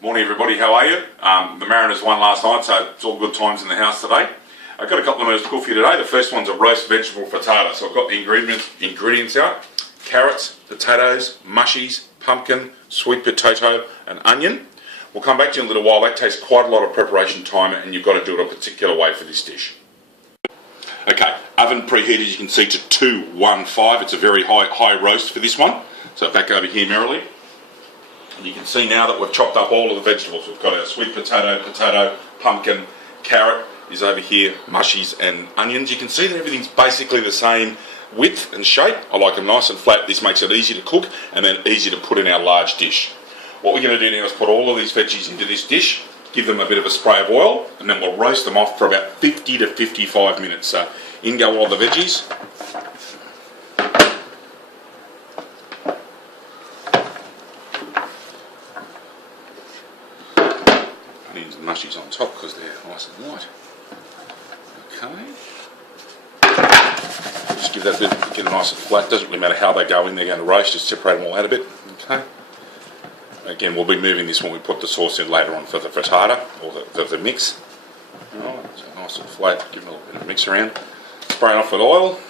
Morning everybody, how are you? The Mariners won last night, so it's all good times in the house today. I've got a couple of minutes to cook for you today. The first one's a roast vegetable frittata. So I've got the ingredients out. Carrots, potatoes, mushies, pumpkin, sweet potato and onion. We'll come back to you in a little while. That takes quite a lot of preparation time and you've got to do it a particular way for this dish. Okay, oven preheated, you can see, to 215. It's a very high roast for this one. So back over here merrily. And you can see now that we've chopped up all of the vegetables. We've got our sweet potato, pumpkin, carrot is over here, mushies and onions. You can see that everything's basically the same width and shape. I like them nice and flat. This makes it easy to cook and then easy to put in our large dish. What we're going to do now is put all of these veggies into this dish, give them a bit of a spray of oil, and then we'll roast them off for about 50 to 55 minutes. So in go all the veggies. Onions and mushies on top because they're nice and light. Okay. Just give that a bit, get it nice and flat. Doesn't really matter how they go in, they're going to roast, just separate them all out a bit. Okay. Again, we'll be moving this when we put the sauce in later on for the frittata, or the mix. Alright, so nice and flat, give it a little bit of a mix around. Spray it off with oil. Make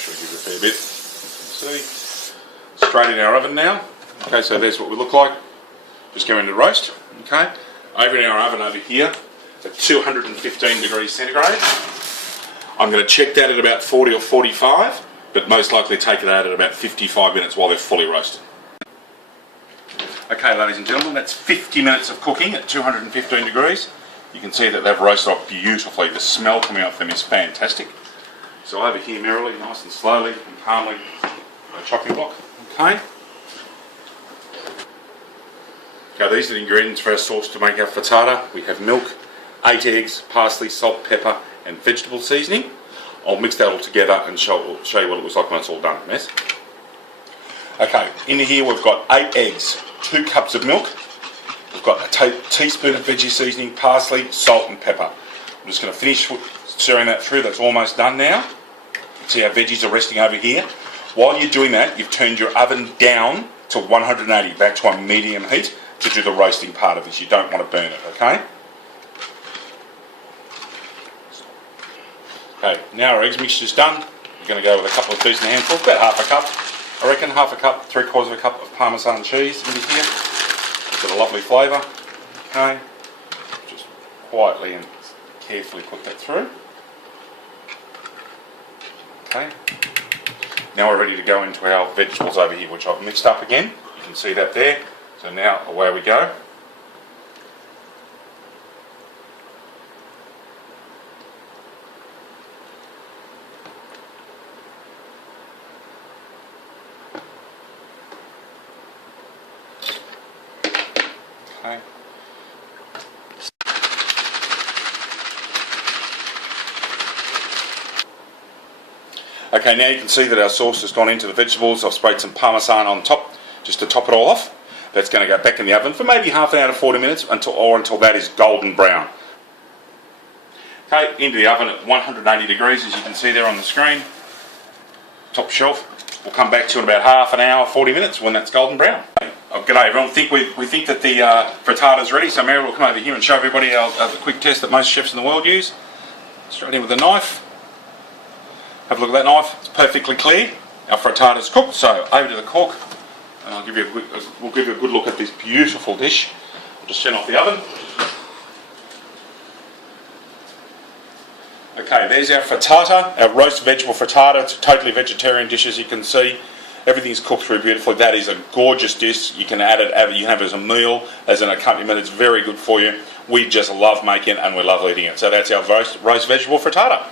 sure we give it a fair bit. See? Straight in our oven now. Okay, so there's what we look like. Just going to roast. Okay. Over in our oven over here at 215 degrees centigrade. I'm going to check that at about 40 or 45, but most likely take it out at about 55 minutes while they're fully roasted. Okay, ladies and gentlemen, that's 50 minutes of cooking at 215 degrees. You can see that they've roasted off beautifully. The smell coming off them is fantastic. So over here merrily, nice and slowly and calmly, a chopping block. Okay. Okay, these are the ingredients for our sauce to make our frittata. We have milk, 8 eggs, parsley, salt, pepper and vegetable seasoning. I'll mix that all together and show you what it looks like when it's all done. Yes? Okay, in here we've got 8 eggs, 2 cups of milk. We've got a teaspoon of veggie seasoning, parsley, salt and pepper. I'm just going to finish stirring that through. That's almost done now. See our veggies are resting over here. While you're doing that, you've turned your oven down to 180, back to a medium heat, to do the roasting part of this. You don't want to burn it, okay? Okay, now our eggs mixture's done. We're going to go with a couple of decent handfuls, about half a cup. I reckon half a cup, 3/4 of a cup of parmesan cheese into here. Got a lovely flavour. Okay, just quietly and carefully put that through. Okay, now we're ready to go into our vegetables over here, which I've mixed up again. You can see that there. So now away we go. Okay. Okay, now you can see that our sauce has gone into the vegetables. I've sprayed some parmesan on top just to top it all off. That's going to go back in the oven for maybe half an hour to 40 minutes until that is golden brown. Okay, into the oven at 180 degrees, as you can see there on the screen. Top shelf. We'll come back to it in about half an hour, 40 minutes when that's golden brown. G'day everyone. We think that the frittata's ready, so Mary will come over here and show everybody the quick test that most chefs in the world use. Straight in with a knife. Have a look at that knife. It's perfectly clear. Our frittata's cooked, so over to the cork. And we'll give you a good look at this beautiful dish. I'll just turn off the oven. Okay, there's our frittata, our roast vegetable frittata. It's a totally vegetarian dish, as you can see. Everything's cooked through beautifully. That is a gorgeous dish. You can add it, you can have it as a meal, as an accompaniment. It's very good for you. We just love making it and we love eating it. So that's our roast vegetable frittata.